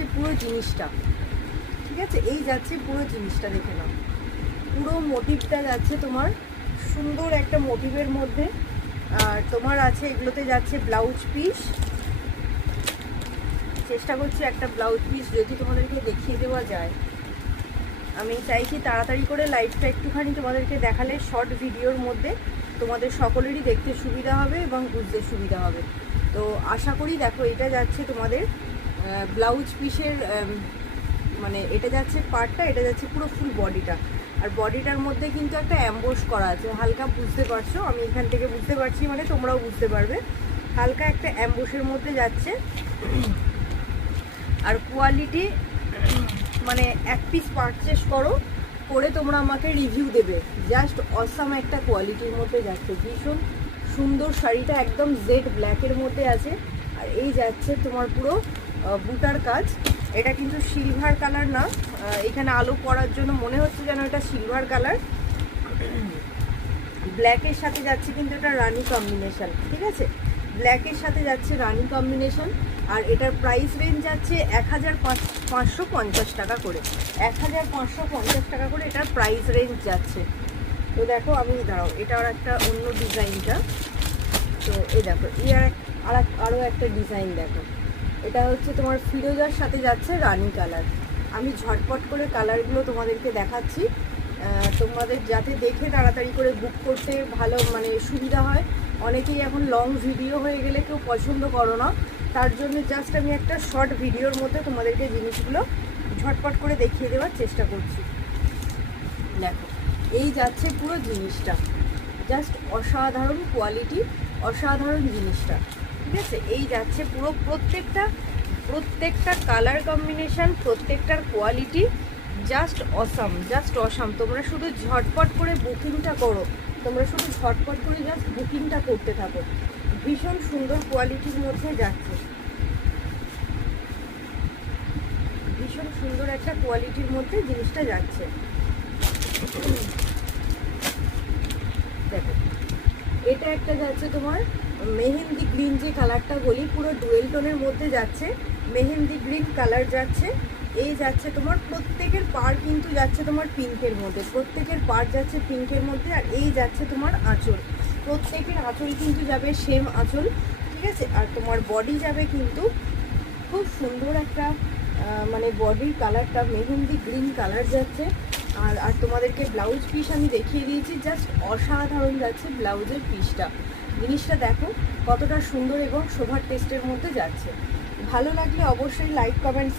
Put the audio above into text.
যাচ্ছে পুরো জিনিসটা, ঠিক আছে? এই যাচ্ছে পুরো জিনিসটা, দেখে নাও। পুরো মোটিভটা যাচ্ছে তোমার সুন্দর একটা মোটিভের মধ্যে। আর তোমার আছে এগুলোতে যাচ্ছে ব্লাউজ পিস। চেষ্টা করছি একটা ব্লাউজ পিস যদি তোমাদেরকে দেখিয়ে দেওয়া যায়। আমি চাইছি তাড়াতাড়ি করে লাইভটা একটুখানি তোমাদেরকে দেখালে শর্ট ভিডিওর মধ্যে তোমাদের সকলেরই দেখতে সুবিধা হবে এবং বুঝতে সুবিধা হবে। তো আশা করি দেখো, এটা যাচ্ছে তোমাদের ব্লাউজ পিসের, মানে এটা যাচ্ছে পার্টটা, এটা যাচ্ছে পুরো ফুল বডিটা। আর বডিটার মধ্যে কিন্তু একটা অ্যাম্বোস করা আছে, হালকা বুঝতে পারছো, আমি এখান থেকে বুঝতে পারছি, মানে তোমরাও বুঝতে পারবে। হালকা একটা অ্যাম্বোসের মধ্যে যাচ্ছে। আর কোয়ালিটি মানে এক পিস পারচেস করে তোমরা আমাকে রিভিউ দেবে। জাস্ট অসাম একটা কোয়ালিটির মধ্যে যাচ্ছে, ভীষণ সুন্দর শাড়িটা, একদম জেড ব্ল্যাকের মধ্যে আছে। আর এই যাচ্ছে তোমার পুরো বুটার কাজ। এটা কিন্তু সিলভার কালার না, এখানে আলো পড়ার জন্য মনে হচ্ছে যেন এটা সিলভার কালার। ব্ল্যাকের সাথে যাচ্ছে কিন্তু এটা রানি কম্বিনেশন, ঠিক আছে? ব্ল্যাকের সাথে যাচ্ছে রানি কম্বিনেশন। আর এটার প্রাইস রেঞ্জ যাচ্ছে 1550 টাকা করে, 1550 টাকা করে এটার প্রাইস রেঞ্জ যাচ্ছে। তো দেখো, আমি দাঁড়াও, এটার একটা অন্য ডিজাইনটা, তো এই দেখো আরও একটা ডিজাইন দেখো। এটা হচ্ছে তোমার ফিরোজার সাথে যাচ্ছে রানি কালার। আমি ঝটপট করে কালারগুলো তোমাদেরকে দেখাচ্ছি, তোমাদের যাতে দেখে তাড়াতাড়ি করে বুক করতে ভালো মানে সুবিধা হয়। অনেকেই এখন লং ভিডিও হয়ে গেলে কেউ পছন্দ করো না, তার জন্য জাস্ট আমি একটা শর্ট ভিডিওর মধ্যে তোমাদেরকে জিনিসগুলো ঝটপট করে দেখিয়ে দেওয়ার চেষ্টা করছি। দেখো, এই যাচ্ছে পুরো জিনিসটা, জাস্ট অসাধারণ কোয়ালিটি, অসাধারণ জিনিসটা, ঠিক আছে? এই যাচ্ছে পুরো প্রত্যেকটা কালার কম্বিনেশন, প্রত্যেকটার কোয়ালিটি জাস্ট অসাম। তোমরা শুধু ঝটপট করে বুকিংটা করো, তোমরা শুধু ঝটপট করে জাস্ট বুকিংটা করতে থাকো। ভীষণ সুন্দর কোয়ালিটির মধ্যে যাচ্ছে, ভীষণ সুন্দর একটা কোয়ালিটির মধ্যে জিনিসটা যাচ্ছে। দেখো, এটা একটা যাচ্ছে তোমার মেহেন্দি গ্রিন, যে কালারটা বলি, পুরো ডুয়েল টোনের মধ্যে যাচ্ছে, মেহেন্দি গ্রিন কালার যাচ্ছে। এই যাচ্ছে তোমার প্রত্যেকের পার কিন্তু যাচ্ছে তোমার পিঙ্কের মধ্যে, প্রত্যেকের পার যাচ্ছে পিঙ্কের মধ্যে। আর এই যাচ্ছে তোমার আঁচল, প্রত্যেকের আঁচল কিন্তু যাবে সেম আঁচল, ঠিক আছে? আর তোমার বডি যাবে কিন্তু খুব সুন্দর একটা মানে বডির কালারটা মেহেন্দি গ্রিন কালার যাচ্ছে। আর তোমাদেরকে ব্লাউজ পিস আমি দেখিয়ে দিয়েছি, জাস্ট অসাধারণ যাচ্ছে ব্লাউজের পিসটা। জিনিসটা দেখো কতটা সুন্দর এবং শোভার টেস্টের মধ্যে যাচ্ছে। ভালো লাগলে অবশ্যই লাইক কমেন্ট